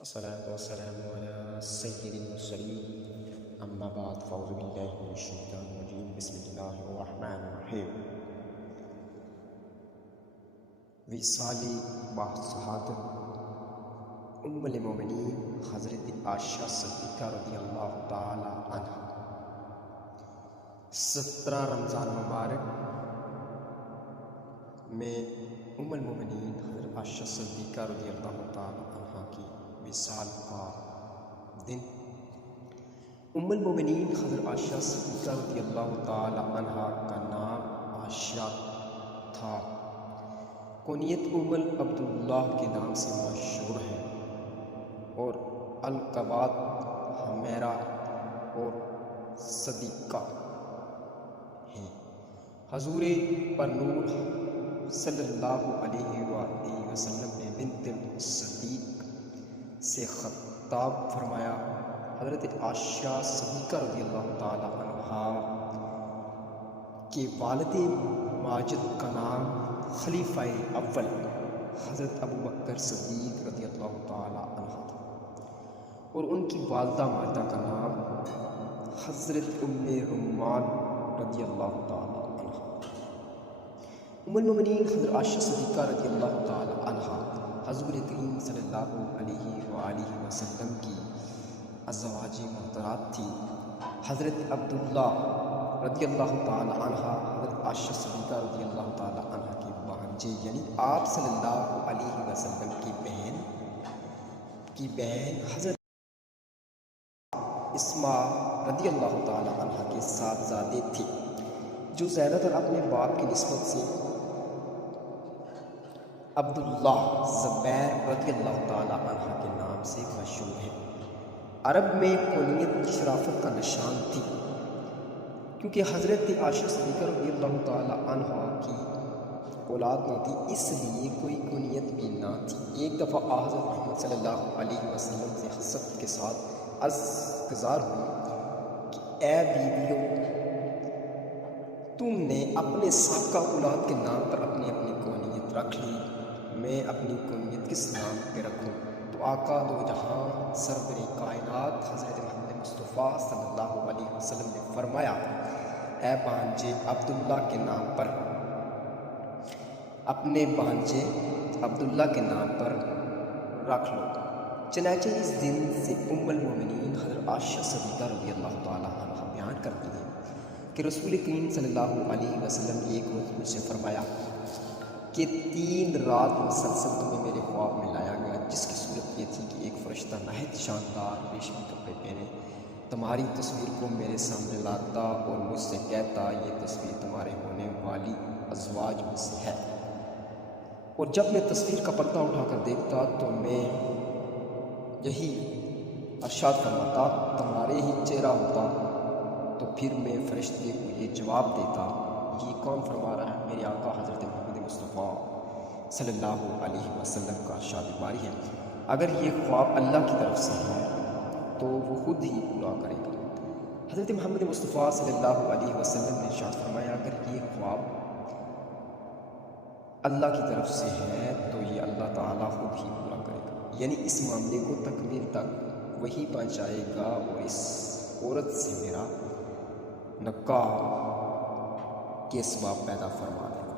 الصلاة والسلام على سید المرسلین اما بعد فاعوذ باللہ من الشیطان الرجیم بسم اللہ الرحمن الرحیم۔ وصال بصحابت ام المومنین حضرت عائشہ صدیقہ رضی اللہ تعالی عنہ 17 رمضان مبارک میں ام المومنین حضرت عائشہ صدیقہ رضی اللہ تعالی عنہ کی وصال کا دن۔ ام المومنین حضرت عائشہ صدیقہ رضی اللہ تعالی عنہ کا نام عائشہ تھا۔ کنیت ام عبداللہ کے نام سے مشہور ہے اور القبات حمیرہ اور صدیقہ ہیں۔ حضور پر نور صلی اللہ علیہ وآلہ وسلم نے بنت الصدیق سے خطاب فرمایا۔ حضرت عائشہ صدیقہ رضی اللہ تعالی عنہ کے والد ماجد کا نام خلیفہ اول حضرت ابو بکر صدیق رضی اللہ تعالی عنہ تھا اور ان کی والدہ ماجدہ کا نام حضرت ام رمان رضی اللہ تعالی عنہ۔ ام المومنین حضرت عائشہ صدیقہ رضی اللہ تعالی عنہ حضور کریم صلی اللہ علیہ وآلہ وسلم کی ازواج محترات تھی۔ حضرت عبداللہ رضی اللہ تعالی عنہ حضرت عائشہ صدیقہ رضی اللہ تعالی عنہ کی بھانجے یعنی آپ صلی اللہ علیہ وسلم کی بہن حضرت اسماء رضی اللہ تعالی عنہ کے صاحبزادے تھے، جو زیادہ تر اپنے باپ کی نسبت سے عبداللہ زبیر رضی اللہ تعالی عنہ کے نام سے مشہور ہے۔ عرب میں کنیت شرافت کا نشان تھی، کیونکہ حضرت عائشہ صدیقہ رضی اللہ تعالی عنہ کی اولاد نہ تھی، اس لیے کوئی کنیت بھی نہ تھی۔ ایک دفعہ حضرت محمد صلی اللہ علیہ وسلم سے حسرت کے ساتھ عرض گزار ہوئی کہ اے بیویوں، تم نے اپنے سابقہ اولاد کے نام پر اپنی کنیت رکھ لی، میں اپنی کنیت کس نام پہ رکھوں؟ تو آقا دو جہاں سرور کائنات حضرت محمد مصطفیٰ صلی اللہ علیہ وسلم نے فرمایا، اے بھانجے عبداللہ کے نام پر، اپنے بھانجے عبداللہ کے نام پر رکھ لو۔ چنانچہ اس دن سے ام المومنین حضرت عائشہ صدیقہ رضی اللہ تعالی عنہ بیان کرتی ہیں کہ رسول کریم صلی اللہ علیہ وسلم نے ایک روز مجھ سے فرمایا کہ 3 رات مسلسل تمہیں میرے خواب میں لایا گیا، جس کی صورت یہ تھی کہ ایک فرشتہ نہایت شاندار ریشمی کپڑے پہنے تمہاری تصویر کو میرے سامنے لاتا اور مجھ سے کہتا، یہ تصویر تمہارے ہونے والی ازواج میں سے ہے۔ اور جب میں تصویر کا پردہ اٹھا کر دیکھتا تو میں یہی ارشاد فرماتا، تمہارے ہی چہرہ ہوتا۔ تو پھر میں فرشتے کو یہ جواب دیتا، یہ کون فرما رہا ہے؟ میرے آقا حضرت محمد مصطفیٰ صلی اللہ علیہ وسلم کا ارشاد باری ہے، اگر یہ خواب اللہ کی طرف سے ہے تو وہ خود ہی پورا کرے گا۔ حضرت محمد مصطفیٰ صلی اللہ علیہ وسلم نے ارشاد فرمایا، اگر یہ خواب اللہ کی طرف سے ہے تو یہ اللہ تعالیٰ خود ہی پورا کرے گا، یعنی اس معاملے کو تکمیل تک وہی پہنچائے گا اور اس عورت سے میرا نکاح کے اسباب پیدا فرما دے گا۔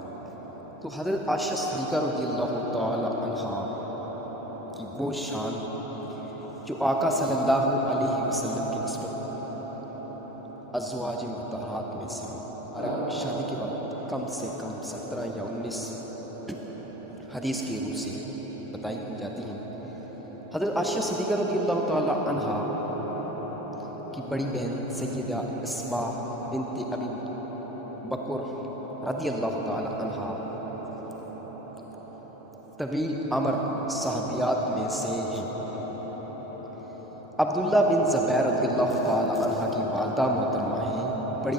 تو حضرت عائشہ صدیقہ رضی اللہ تعالی عنہ کی وہ شان جو آقا صلی اللہ علیہ وسلم کی نسبت ازواج مطہرات میں سے عرب شادی کے وقت کم سے کم 17 یا 19 حدیث کی روح سے بتائی جاتی ہیں۔ حضرت عائشہ صدیقہ رضی اللہ تعالی عنہ کی بڑی بہن سیدہ اسماء بنت ابی بکر رضی اللہ تعالی عنہ طویل عمر صحابیات میں سے ہیں۔ عبداللہ بن زبیر رضی اللہ تعالی عنہ کی والدہ محترمہ ہیں، بڑی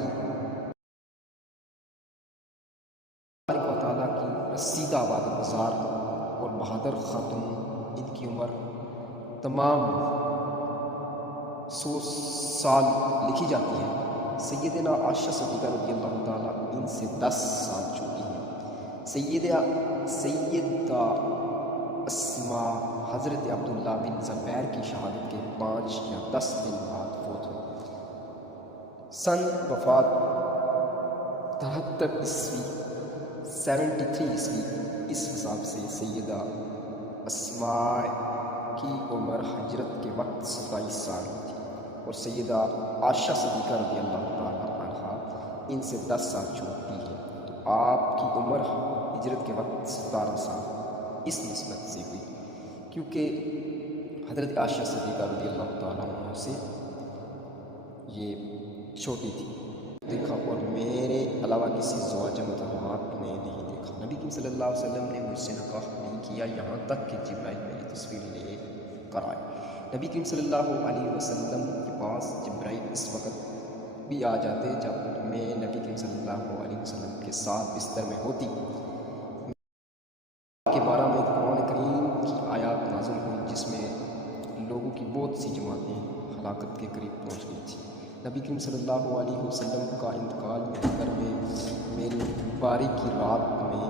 تعالیٰ کی رسیدہ عبادت گزار اور بہادر خاتون، ان کی عمر تمام 100 سال لکھی جاتی ہے۔ سیدنا عائشہ صدیقہ رضی اللہ تعالیٰ ان سے 10 سال چھوٹی ہیں۔ سیدہ اسما حضرت عبداللہ بن زبیر کی شہادت کے 5 یا 10 دن بعد فوت ہوئی۔ سن وفات 73 عیسوی 73 عیسوی، اس حساب سے سیدہ اسماء کی عمر ہجرت کے وقت 27 سال تھی، اور سیدہ عائشہ صدیقہ رضی اللہ تعالیٰ عنہ ان سے 10 سال چھوٹی ہے، تو آپ کی عمر ہجرت کے وقت 17 سال اس نسبت سے ہوئی کیونکہ حضرت عائشہ صدیقہ رضی اللہ تعالیٰ عنہ سے یہ چھوٹی تھی۔ دیکھا اور میرے علاوہ کسی زوجہ مطہرات نے نہیں دیکھا۔ نبی کریم صلی اللہ علیہ وسلم نے مجھ سے نکاح نہیں کیا یہاں تک کہ جبرائیل میری تصویر لے کر آئے۔ نبی کریم صلی اللہ علیہ وسلم کے پاس جبرائیل اس وقت بھی آ جاتے جب میں نبی کریم صلی اللہ علیہ وسلم کے ساتھ بستر میں ہوتی کے بارے میں قرآن کریم کی آیات نازل ہوئی جس میں لوگوں کی بہت سی جماعتیں ہلاکت کے قریب پہنچ گئی تھی۔ نبی کریم صلی اللہ علیہ وسلم کا انتقال میرے گھر میں میری باری کی رات میں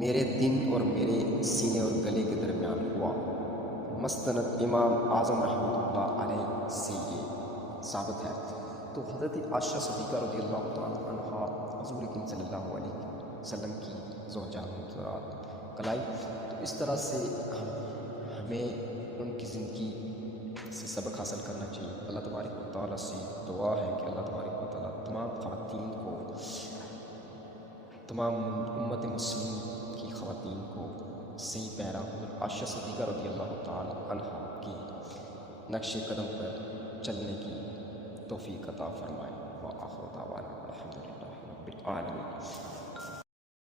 میرے دن اور میرے سینے اور گلے کے درمیان ہوا۔ مستند امام اعظم رحمۃ اللہ علیہ سے یہ ثابت ہے۔ تو حضرت عائشہ صدیقہ رضی اللہ تعالیٰ عنہ حضور کریم صلی اللہ علیہ وسلم کی زوجہ کلائی، تو اس طرح سے ہمیں ان کی زندگی سے سبق حاصل کرنا چاہیے۔ اللہ تبارک و تعالیٰ سے دعا ہے کہ اللہ تبارک و تعالیٰ تمام خواتین کو، تمام امت مسلم کی خواتین کو صحیح پیرا حضرت عائشہ صدیقہ رضی اللہ تعالیٰ عنہ کی نقش قدم پر چلنے کی توفیق عطا فرمائے۔ وآخر دعوانا الحمدللہ رب العالمین۔